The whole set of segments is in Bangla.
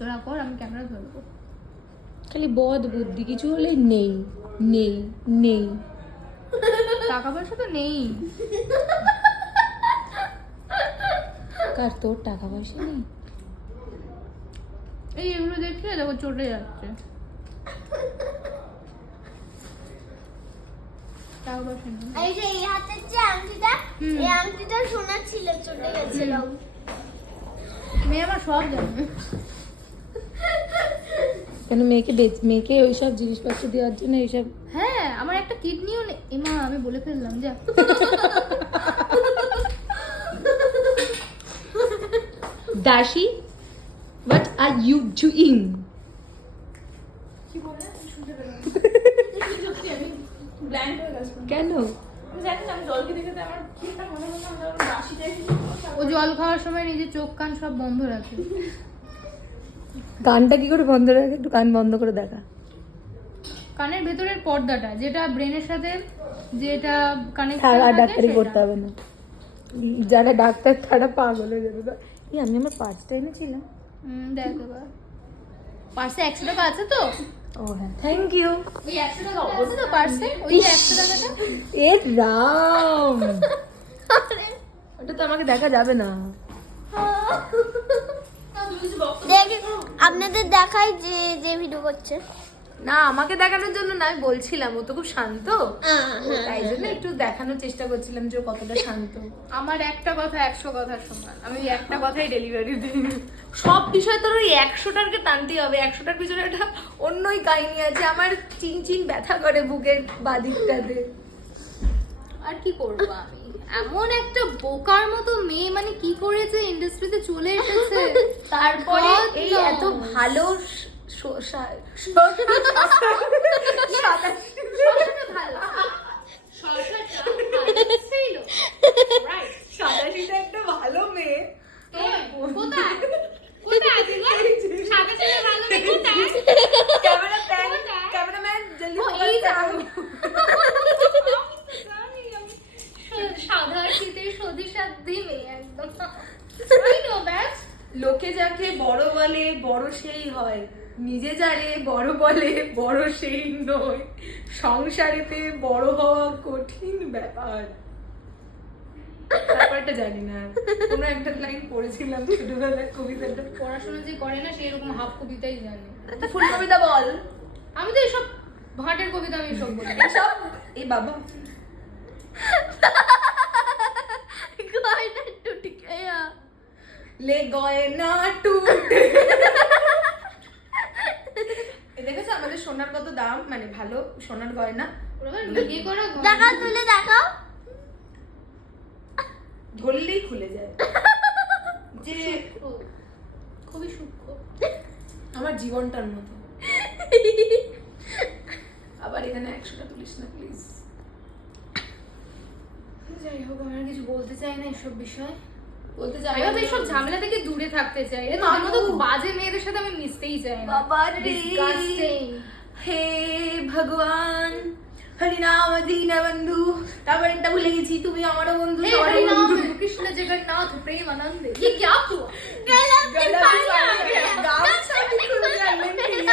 তোরা কর আমি ক্যামেরা ধরবো খালি বদ বুদ্ধি কিছু হলে নেই নেই নেই। টাকা পয়সা তো নেই। কার তোর টাকা পয়সা নেই? এই এগুলো দেখলে দেখো চটে যাচ্ছে। টাকা পয়সা নেই। এই যে এই হাতের যে আংটিটা এই আংটিটা সোনার ছিল চলে গেছে মেয়ে আমার সব জানে। কেন মেয়েকে বেচ- মেয়েকে ওইসব জিনিসপত্র দেওয়ার জন্য এইসব? হ্যাঁ আমার একটা কিডনিও নেই এমা আমি বলে ফেললাম যা। দাসী হোয়াট আর ইউ ডুইং কেন? মনে ও জল খাওয়ার সময় নিজের চোখ কান সব বন্ধ রাখে। গানটা কি করে বন্ধ রাখে? একটু কান বন্ধ করে দেখা। কানের ভেতরের পর্দাটা যেটা ব্রেনের সাথে যেটা কানেক্ট থাক আর ডাক্তারি করতে হবে না। যারা ডাক্তার তারা পাগল হয়ে যাবে। এই আমি আমার পাঁচটা এনেছিলাম। দেখ পার্সে একশো টাকা আছে তো? ও হ্যাঁ থ্যাংক ইউ ওই একশো টাকা আছে তো পার্সে ওই একশো টাকাটা এ রাম। ওটা তো আমাকে দেখা যাবে না। দেখ আপনাদের দেখাই যে যে ভিডিও করছে। না আমাকে দেখানোর জন্য না আমি বলছিলাম ও তো খুব শান্ত। তাই জন্য একটু দেখানোর চেষ্টা করছিলাম যে ও কতটা শান্ত। আমার একটা কথা একশো কথা সমান আমি একটা কথাই ডেলিভারি দিই। সব বিষয় তোর ওই একশোটারকে টানতেই হবে একশোটার পিছনে একটা অন্যই কাহিনী আছে আমার চিন চিন ব্যথা করে বুকের বাদিকটাতে। আর কি করব আমি? এমন একটা বোকার মতো মেয়ে মানে কি করে যে ইন্ডাস্ট্রিতে চলে এসেছে তারপরে এই এত ভালো ভালো শশাটা ভালো ছিল রাইট সাতাশিটা একটা ভালো মেয়ে কোথায় কোথায় আছে গো সাদা ছেলে ভালো মেয়ে কোথায় ক্যামেরা প্যান কোথায়? ক্যামেরাম্যান জলদি ও, focus এই করো। দেখো। আমি তো জানি, আমি সা- সাদা শীতের সতী সাধ্যি মেয়ে একদম I know that. লোকে যাকে বড় বলে বড় সেই হয়। নিজে যারে বড় বলে বড় সেই নয়। সংসারেতে বড় হওয়া কঠিন ব্যাপার। ব্যাপারটা জানি না। কোনো একটা লাইন পড়েছিলাম ছোটবেলায় কবিতাটা। পড়াশোনা যে করে না সে এরকম হাফ কবিতাই জানে। ফুল কবিতা বল। আমি তো এসব ভাটের কবিতা আমি সব বলি। এসব? এই বাবা। গয়না টুটি গয়া লে গয়না টুটে এ দেখেছ? আমাদের সোনার কত দাম? মানে ভালো সোনার গয়না। দেখাও তুলে দেখাও। ধরলেই খুলে যায়। যে খুবই সূক্ষ্ম। আমার জীবনটার মতো। আবার এখানে একশোটা তুলিস না প্লিজ যাই হোক আমার কিছু বলতে চাই না এসব বিষয়। বলতে আমি তো এইসব ঝামেলা থেকে দূরে থাকতে চাই এ তোদের মতো বাজে মেয়েদের সাথে আমি মিশতেই চাই না বাবা রে। Disgusting. হে ভগবান হরিনাম দীন বন্ধু তারপর একটা ভুলে গেছি তুমি আমারও বন্ধু हे সবারও हरिनाम বন্ধু कृष्ण जगन्नाथ प्रेम आनंद ये क्या हुआ गला भी साड़ी है, गामछा भी खुल गया, लेकिन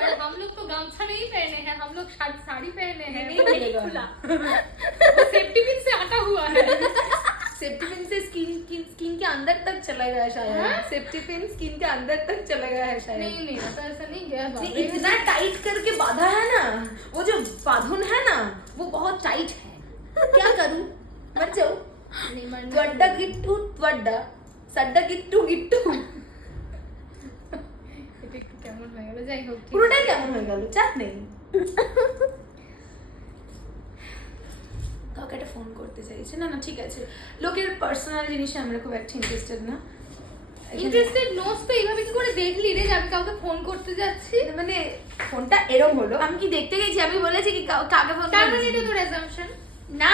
और हम लोग तो गामछा नहीं पहने हैं हम लोग शा- साड़ी पहने हैं नहीं वो नहीं मिलेगा। खुला सेफ्टी पिन से अटा हुआ है सेफ्टी पिन से स्किन स्किन स्किन के अंदर तक चला गया है शायद हाँ? सेफ्टी पिन स्किन के अंदर तक चला गया है शायद नहीं नहीं ऐसा ऐसा नहीं गया बाप नहीं, रे। इतना टाइट करके बांधा है ना वो जो बांधन है ना वो बहुत टाइट है क्या करूं मर जाऊं नहीं मरना त्वड्डा गिट्टू त्वड्डा सड्डा गिट्टू गिट्टू এটা একটু কেমন হয়ে গেল যাই হোক ঠিক পুরোটাই কেমন হয়ে গেল চাপ নেই কাউকে একটা ফোন করতে চাইছে। না না ঠিক আছে। লোকের পার্সোনাল জিনিসে আমরা খুব একটা ইন্টারেস্টেড না। ইন্টারেস্টেড নোস তো এইভাবে কি করে দেখলি রে যে আমি কাউকে ফোন করতে যাচ্ছি? মানে ফোনটা এরম হলো আমি কি দেখতে গেছি? আমি বলেছি কি কাকে ফোন তার মানে এটা তোর অ্যাজাম্পশন না।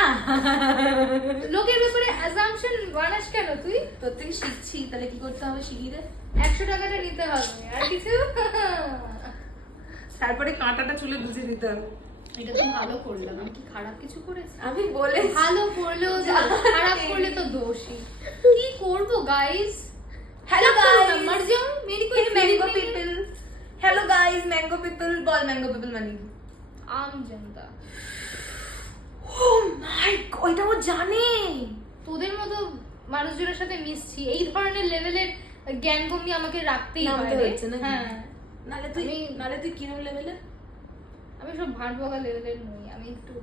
লোকের ব্যাপারে অ্যাজাম্পশন বানাস কেন তুই? তোর থেকে শিখছি তাহলে কি করতে হবে শিখি রে? একশো টাকাটা নিতে হবে। আর কিছু? তারপরে কাঁটাটা চুলে গুজে দিতে হবে। এটা তো ভালো করলাম আমি কি খারাপ কিছু করেছি? আমি বলে ভালো করলেও খারাপ করলে তো দোষই। কি guys hello guys Mary mango people hello guys mango people বল ম্যাঙ্গো পিপল মানে আম জনতা। oh ও মাই ওইটা ও জানে। তোদের মতো মানুষজনের সাথে মিশছি। এই ধরনের লেভেলের জ্ঞান গম্য আমাকে রাখতেই হয় হ্যাঁ। নালে তুই নালে তুই কিরম লেভেলের আমি সব ভাট বগা লেভেলের নই আমি একটু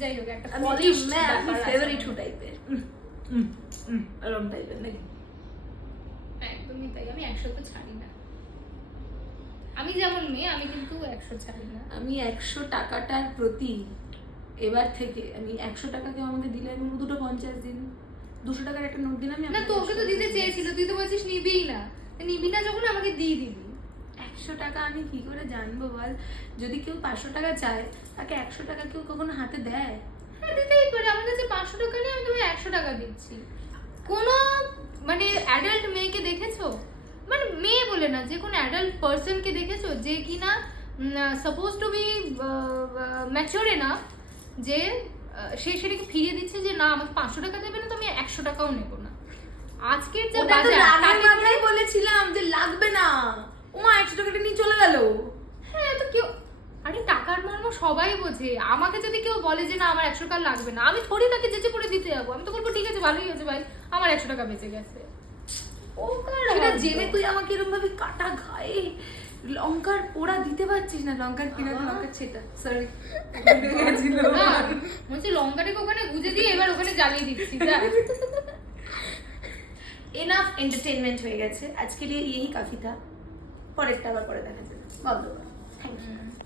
যাই হোক একটা পলিশ আমি ফেভারিট হু টাইপের এরম টাইপের নাকি? একদমই তাই আমি একশো তো ছাড়ি না। আমি যেমন মেয়ে আমি কিন্তু একশো ছাড়ি না। আমি একশো টাকাটার প্রতি এবার থেকে আমি একশো টাকা কেউ আমাকে দিলে আমি দুটো পঞ্চাশ দিন দুশো টাকার একটা নোট দিন আমি না তোকে তো দিতে চেয়েছিল তুই তো বলছিস নিবিই না। নিবি না যখন আমাকে দিয়ে দিবি। একশো টাকা আমি কি করে জানব বল? যদি কেউ পাঁচশো টাকা চায় তাকে একশো টাকা কেউ কখনো হাতে দেয়? হ্যাঁ দিতেই পারে। আমার কাছে পাঁচশো টাকা নিয়ে আমি তোমায় একশো টাকা দিচ্ছি। কোনো মানে অ্যাডাল্ট মেয়েকে দেখেছ? মানে মেয়ে বলে না যে কোনো অ্যাডাল্ট পার্সনকে দেখেছ যে কিনা সাপোজ টু বি ম্যাচিওর না যে সে সেটাকে ফিরিয়ে দিচ্ছে যে না আমাকে পাঁচশো টাকা দেবে না তো আমি একশো টাকাও নেব না। আজকের যে বাজার বলেছিলাম যে লাগবে না। ওমা একশো টাকাটা নিয়ে চলে গেল। হ্যাঁ তো কেউ আরে টাকার মর্ম সবাই বোঝে। আমাকে যদি কেউ বলে যে না আমার একশো টাকা লাগবে না আমি থোড়ি তাকে যেচে করে দিতে যাব। আমি তো বলব ঠিক আছে ভালোই হয়েছে ভাই। আমার একশো টাকা বেঁচে গেছে। ও কার সেটা হয়তো। জেনে তুই আমাকে এরকম ভাবে কাটা ঘায়ে লঙ্কার পোড়া দিতে পারছিস না? লঙ্কার কিনা। লঙ্কার ছেটা। সরি না, বলছি লঙ্কাটাকে ওখানে গুজে দিয়ে এবার ওখানে জ্বালিয়ে দিচ্ছি এনাফ এন্টারটেনমেন্ট হয়ে গেছে। আজকে লিয়ে এই কাফি থা পরেরটা আবার পরে দেখা যাবে। বন্ধ থ্যাংক ইউ